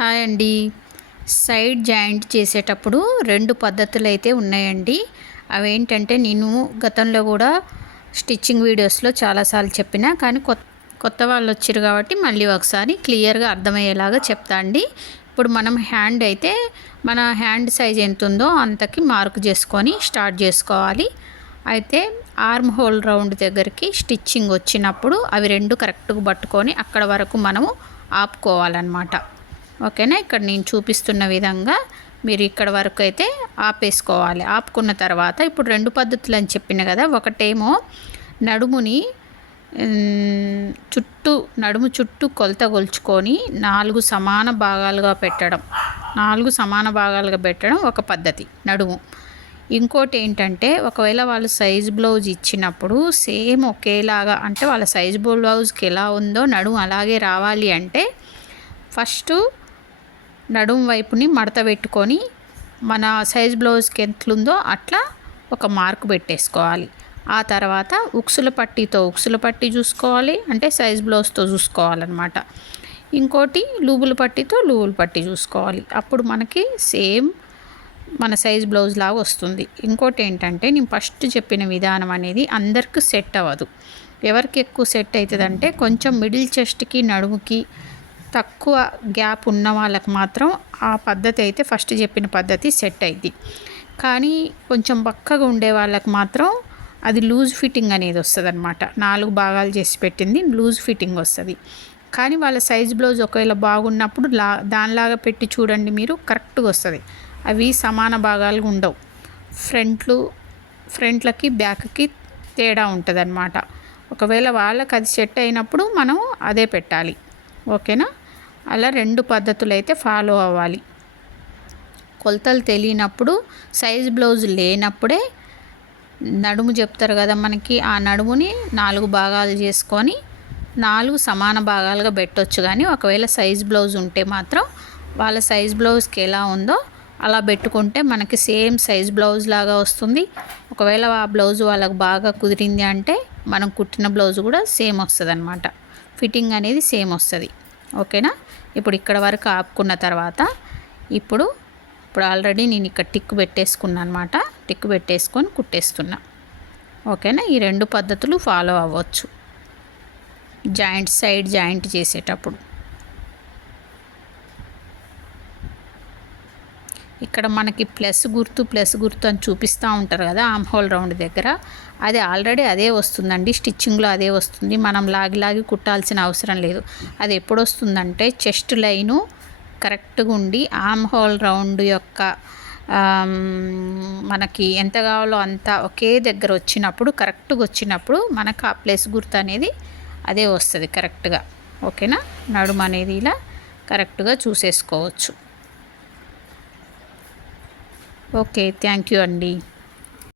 Hi అండి. Side joint చేసేటప్పుడు 2 పద్ధతులైతే ఉన్నాయండి. అవేంటంటే నేను గతంలో కూడా స్టిచ్చింగ్ వీడియోస్లో చాలాసార్లు చెప్పినా, కానీ కొత్త వాళ్ళు వచ్చారు కాబట్టి మళ్ళీ ఒకసారి క్లియర్గా అర్థమయ్యేలాగా చెప్తా అండి. ఇప్పుడు మనం హ్యాండ్ అయితే మన హ్యాండ్ సైజ్ ఎంత ఉందో అంతకి మార్క్ చేసుకొని స్టార్ట్ చేసుకోవాలి. అయితే ఆర్మ్ హోల్ రౌండ్ దగ్గరికి స్టిచ్చింగ్ వచ్చినప్పుడు అవి 2 కరెక్ట్గా పట్టుకొని అక్కడ వరకు మనము ఆపుకోవాలన్నమాట. ఓకేనా. ఇక్కడ నేను చూపిస్తున్న విధంగా మీరు ఇక్కడ వరకు అయితే ఆపేసుకోవాలి. ఆపుకున్న తర్వాత ఇప్పుడు 2 పద్ధతులు అని చెప్పిన కదా. ఒకటేమో నడుముని నడుము చుట్టూ కొలత కొలుచుకొని 4 సమాన భాగాలుగా పెట్టడం. 4 సమాన భాగాలుగా పెట్టడం ఒక పద్ధతి నడుము. ఇంకోటి ఏంటంటే ఒకవేళ వాళ్ళు సైజ్ బ్లౌజ్ ఇచ్చినప్పుడు సేమ్ ఒకేలాగా, అంటే వాళ్ళ సైజ్ బ్లౌజ్కి ఎలా ఉందో నడుము అలాగే రావాలి అంటే ఫస్ట్ నడుము వైపుని మడత పెట్టుకొని మన సైజ్ బ్లౌజ్కి ఎంతుందో అట్లా ఒక మార్క్ పెట్టేసుకోవాలి. ఆ తర్వాత ఉక్సుల పట్టీ చూసుకోవాలి, అంటే సైజ్ బ్లౌజ్తో చూసుకోవాలన్నమాట. ఇంకోటి లూబుల పట్టీ చూసుకోవాలి. అప్పుడు మనకి సేమ్ మన సైజ్ బ్లౌజ్ లాగా వస్తుంది. ఇంకోటి ఏంటంటే నేను ఫస్ట్ చెప్పిన విధానం అనేది అందరికీ సెట్ అవ్వదు. ఎవరికి ఎక్కువ సెట్ అవుతుందంటే కొంచెం మిడిల్ చెస్ట్కి నడుముకి తక్కువ గ్యాప్ ఉన్న వాళ్ళకి మాత్రం ఆ పద్ధతి అయితే ఫస్ట్ చెప్పిన పద్ధతి సెట్ అయింది. కానీ కొంచెం బక్కగా ఉండే వాళ్ళకి మాత్రం అది లూజ్ ఫిట్టింగ్ అనేది వస్తుంది అనమాట. 4 భాగాలు చేసి పెట్టింది లూజ్ ఫిట్టింగ్ వస్తుంది. కానీ వాళ్ళ సైజ్ బ్లౌజ్ ఒకవేళ బాగున్నప్పుడు దానిలాగా పెట్టి చూడండి, మీరు కరెక్ట్గా వస్తుంది. అవి సమాన భాగాలుగా ఉండవు. ఫ్రంట్లకి బ్యాక్కి తేడా ఉంటుంది అనమాట. ఒకవేళ వాళ్ళకి అది సెట్ అయినప్పుడు మనం అదే పెట్టాలి. ఓకేనా. అలా 2 పద్ధతులు అయితే ఫాలో అవ్వాలి. కొలతలు తెలియనప్పుడు సైజ్ బ్లౌజ్ లేనప్పుడే నడుము చెప్తారు కదా మనకి, ఆ నడుముని 4 భాగాలు చేసుకొని 4 సమాన భాగాలుగా పెట్టొచ్చు. కానీ ఒకవేళ సైజ్ బ్లౌజ్ ఉంటే మాత్రం వాళ్ళ సైజ్ బ్లౌజ్కి ఎలా ఉందో అలా పెట్టుకుంటే మనకి సేమ్ సైజ్ బ్లౌజ్ లాగా వస్తుంది. ఒకవేళ ఆ బ్లౌజ్ వాళ్ళకు బాగా కుదిరింది అంటే మనం కుట్టిన బ్లౌజ్ కూడా సేమ్ వస్తుంది అనమాట. ఫిట్టింగ్ అనేది సేమ్ వస్తుంది. ఓకేనా. ఇప్పుడు ఇక్కడ వరకు ఆపుకున్న తర్వాత ఇప్పుడు ఆల్రెడీ నేను ఇక్కడ టిక్ పెట్టేసుకున్నాను అనమాట. టిక్ పెట్టేసుకొని కుట్టేస్తున్నా. ఓకేనా. ఈ 2 పద్ధతులు ఫాలో అవ్వచ్చు సైడ్ జాయింట్ చేసేటప్పుడు. ఇక్కడ మనకి ప్లస్ గుర్తు అని చూపిస్తూ ఉంటారు కదా ఆర్మ్ హోల్ రౌండ్ దగ్గర. అది ఆల్రెడీ అదే వస్తుందండి, స్టిచ్చింగ్లో అదే వస్తుంది. మనం లాగి కుట్టాల్సిన అవసరం లేదు. అది ఎప్పుడు వస్తుందంటే చెస్ట్ లైను కరెక్ట్గా ఉండి ఆర్మ్ హోల్ రౌండ్ యొక్క మనకి ఎంత కావాలో అంత ఒకే దగ్గర వచ్చినప్పుడు, కరెక్ట్గా వచ్చినప్పుడు మనకు ఆ ప్లస్ గుర్తు అనేది అదే వస్తుంది కరెక్ట్గా. ఓకేనా. నడుము అనేది ఇలా కరెక్ట్గా చూసేసుకోవచ్చు. ఓకే, థ్యాంక్ యూ అండి.